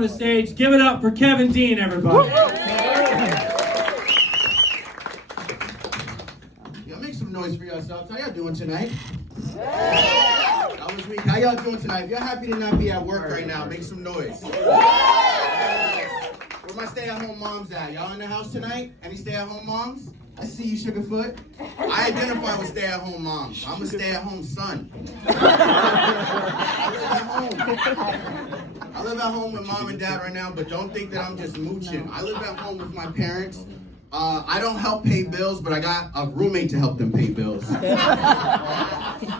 the stage. Give it up for Kevin Dean, everybody. Y'all make some noise for yourselves. How y'all doing tonight? That was weak. How y'all doing tonight? If y'all happy to not be at work right now, make some noise. Where my stay-at-home moms at? Y'all in the house tonight? Any stay-at-home moms? I see you, Sugarfoot. I identify with stay-at-home moms. I'm a stay-at-home son. I live at home with mom and dad right now, but don't think that I'm just mooching. I live at home with my parents. I don't help pay bills, but I got a roommate to help them pay bills.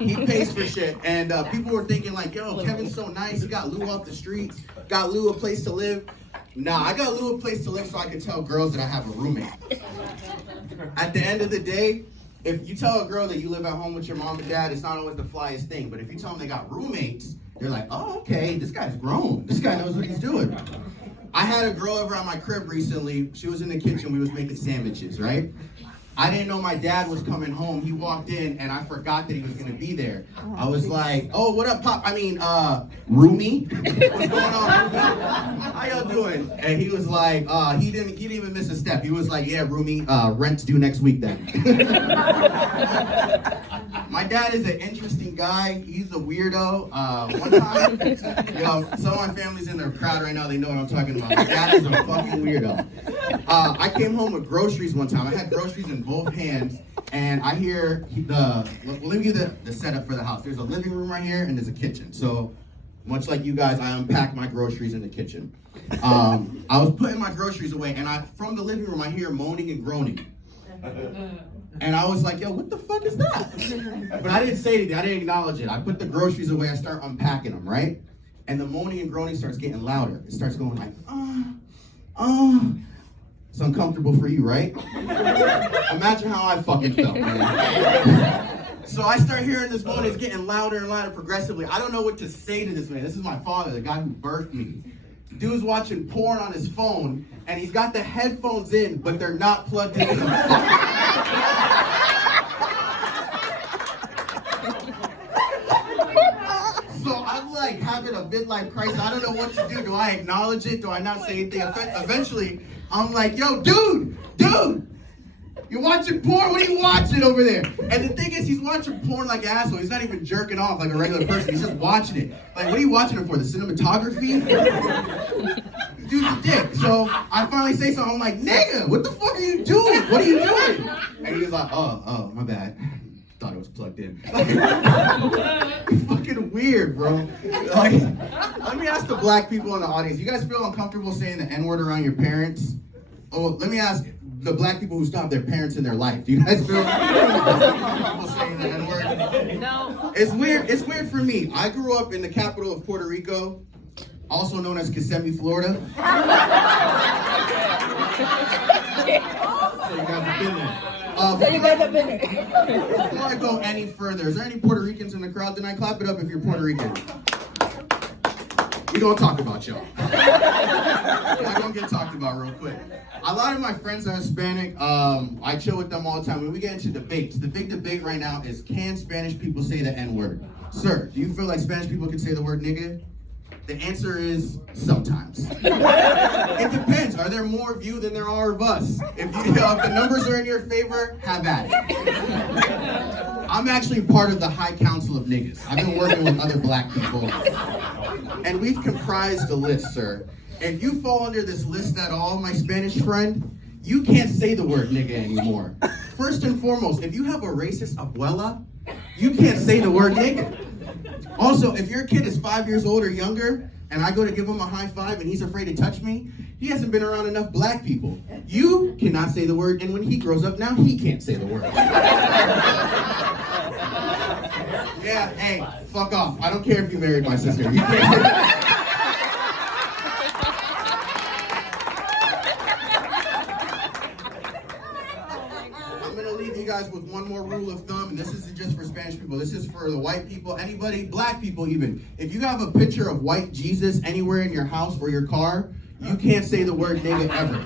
He pays for shit. And people were thinking like, yo, Kevin's so nice. He got Lou off the streets, got Lou a place to live. Nah, I got Lou a place to live so I can tell girls that I have a roommate. At the end of the day, if you tell a girl that you live at home with your mom and dad, it's not always the flyest thing. But if you tell them they got roommates, they're like, oh, okay, this guy's grown. This guy knows what he's doing. I had a girl over at my crib recently. She was in the kitchen. We was making sandwiches, right? I didn't know my dad was coming home. He walked in, and I forgot that he was going to be there. I was like, oh, what up, Pop? Roomie? What's going on, Roomie? How y'all doing? And he was like, he didn't even miss a step. He was like, yeah, Roomie, rent's due next week then. My dad is an interesting guy. He's a weirdo. One time, some of my family's in their crowd right now. They know what I'm talking about. My dad is a fucking weirdo. I came home with groceries one time. I had groceries in both hands, and I hear let me give you the setup for the house. There's a living room right here, and there's a kitchen. So, much like you guys, I unpack my groceries in the kitchen. I was putting my groceries away, and from the living room, I hear moaning and groaning. And I was like, yo, what the fuck is that? But I didn't say anything. I didn't acknowledge it. I put the groceries away. I start unpacking them, right? And the moaning and groaning starts getting louder. It starts going like, It's uncomfortable for you, right? Imagine how I fucking felt, man. So I start hearing this moan. It's getting louder and louder progressively. I don't know what to say to this man. This is my father, the guy who birthed me. Dude's watching porn on his phone, and he's got the headphones in, but they're not plugged into the So I'm like having a midlife crisis. I don't know what to do. Do I acknowledge it? Do I not say anything? Eventually, I'm like, yo, dude, you're watching porn? What are you watching over there? And the thing is, he's watching porn like an asshole. He's not even jerking off like a regular person. He's just watching it. Like, what are you watching it for? The cinematography? Dude's a dick. So I finally say something. I'm like, nigga, what the fuck are you doing? What are you doing? And he was like, oh, my bad. Thought it was plugged in. Fucking weird, bro. Like, let me ask the black people in the audience. You guys feel uncomfortable saying the N-word around your parents? Oh, let me ask the black people who stopped their parents in their life. Do you guys feel uncomfortable saying the N-word? No. It's weird for me. I grew up in the capital of Puerto Rico, also known as Kissimmee, Florida. So you guys have been there. Before I go any further, is there any Puerto Ricans in the crowd tonight? Clap it up if you're Puerto Rican. We're gonna talk about y'all. I'm gonna get talked about real quick. A lot of my friends are Hispanic. I chill with them all the time. When we get into debates, the big debate right now is, can Spanish people say the N-word? Sir, do you feel like Spanish people can say the word nigga? The answer is sometimes. It depends. Are there more of you than there are of us? If the numbers are in your favor, have at it. I'm actually part of the High Council of Niggas. I've been working with other black people. And we've comprised a list, sir. If you fall under this list at all, my Spanish friend, you can't say the word nigga anymore. First and foremost, if you have a racist abuela, you can't say the word nigga. Also, if your kid is 5 years old or younger, and I go to give him a high five and he's afraid to touch me, he hasn't been around enough black people. You cannot say the word, and when he grows up now, he can't say the word. Yeah, hey, fuck off. I don't care if you married my sister. You can't say that. Guys, with one more rule of thumb, and this isn't just for Spanish people, this is for the white people, anybody, black people even. If you have a picture of white Jesus anywhere in your house or your car, you can't say the word nigga ever.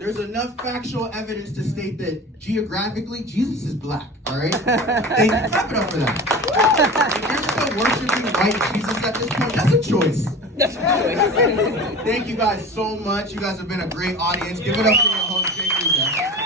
there's enough factual evidence to state that geographically, Jesus is black, all right? Thank you. Clap it up for that. If you're still worshiping white Jesus at this point, that's a choice. That's right. Thank you guys so much. You guys have been a great audience. Give it up for your host, Jake Ruzek.